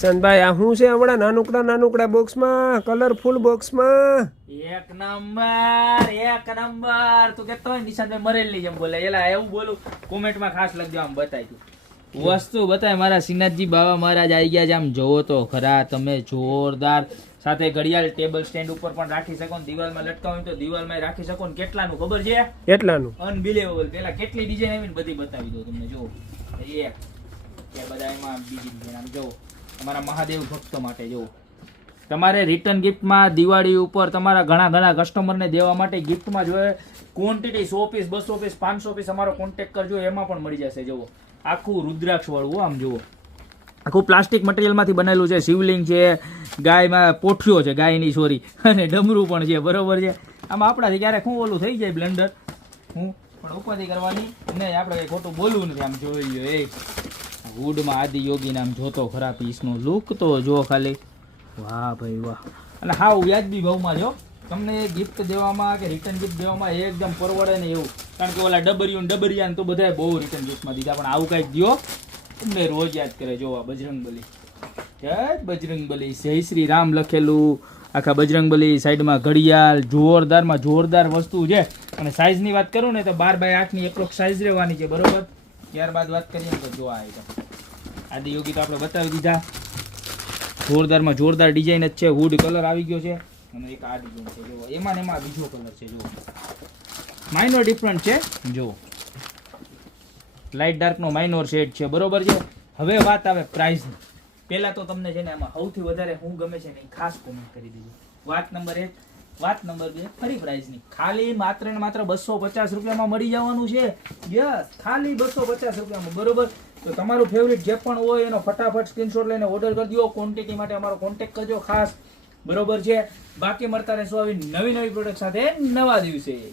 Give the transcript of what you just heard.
સનભાઈ આ શું છે હમણાં નાનુકડા બોક્સમાં કલરફુલ બોક્સમાં? એક નંબર તું કેતો હોય નિશાનભાઈ મરેલી જેમ બોલે એલા એવું બોલું કોમેન્ટમાં ખાસ લખજો આમ બતાવી વસ્તુ બતાય મારા શ્રીનાથજી બાબા મહારાજ આવી ગયા છે આમ જોવો તો ખરા તમે જોરદાર સાથે ઘડિયાળ ટેબલ સ્ટેન્ડ ઉપર પણ રાખી શકો ને દિવાલમાં લટકાવું તો દિવાલમાં રાખી શકો ને કેટલાનું ખબર છે કેટલાનું અનબિલીવેબલ પેલા કેટલી ડિઝાઇન આવીને બધી બતાવી દો તમને જો એક કે બધા એમાં બીજી ડિઝાઇન આમ જો તમારા મહાદેવ ભક્તો માટે જો તમારે રિટર્ન ગિફ્ટમાં દિવાળી ઉપર તમારા ઘણા કસ્ટમરને દેવા માટે ગિફ્ટમાં જોઈએ ક્વોન્ટિટી 100 પીસ 200 પીસ 500 પીસ અમારો કોન્ટેક્ટ કરજો એમાં પણ મળી જશે જુઓ આખું રુદ્રાક્ષ વાળું આમ જુઓ આખું પ્લાસ્ટિક મટીરિયલમાંથી બનેલું છે શિવલિંગ છે ગાયમાં પોઠિયો છે ગાયની સોરી અને ડમરું પણ છે બરોબર છે આમાં આપણાથી ક્યારેક શું ઓલું થઈ જાય બ્લેન્ડર હું પણ ઉપાધિ કરવાની નહીં આપણે કંઈ ખોટું બોલવું નથી આમ જોઈ લ્યો એ વુડમાં આદિ યોગી નામ જોતો ખરા પીસનો લુક તો જો ખાલી વાહ ભાઈ વાહ અને હાવ વ્યાજબી ભાવમાં જો તમને ગિફ્ટ દેવામાં કે રિટર્ન ગિફ્ટ દેવામાં એકદમ પરવડે ને એવું કારણ કે ઓલા ડબરિયા તો બધાએ બહુ રિટર્ન ગિફ્ટમાં દીધા પણ આવું કંઈક દો તમને રોજ યાદ કરે જો આ બજરંગબલી જય બજરંગબલી જય શ્રી રામ લખેલું આખા બજરંગબલી સાઈડમાં ઘડિયાળ જોરદારમાં જોરદાર વસ્તુ છે અને સાઇઝની વાત કરું ને તો 12x8 ની એપ્રોક્સ સાઇઝ રહેવાની છે બરોબર ત્યારબાદ વાત કરીએ તો જો આ આદિ યોગી તો આપણે બતાવી દીધા જોરદારમાં જોરદાર ડિઝાઇન જ છે વુડ કલર આવી ગયો છે અને એક આ ડિઝાઇન છે જો એમાં ને એમાં બીજો કલર છે જો માઇનોર ડિફરન્ટ છે જો લાઇટ ડાર્ક નો માઇનોર શેડ છે બરોબર છે હવે વાત આવે પ્રાઇસ ની પહેલા તો તમને છે ને આમાં સૌથી વધારે હું ગમે છે ને ખાસ કોમેન્ટ કરી દીધું વાત નંબર 1 વાત નંબર 2 ફરી પ્રાઇસ ની ખાલી માત્ર ને માત્ર 250 રૂપિયામાં મળી જવાનું છે યસ ખાલી 250 રૂપિયામાં બરોબર તો તમારું ફેવરિટ જે પણ હોય એનો ફટાફટ સ્ક્રીનશોટ લઈને ઓર્ડર કરી દો ક્વોન્ટિટી માટે અમારો કોન્ટેક્ટ કરજો ખાસ બરોબર છે બાકી મળતા રહેશો આવી નવી પ્રોડક્ટ સાથે નવા દિવસે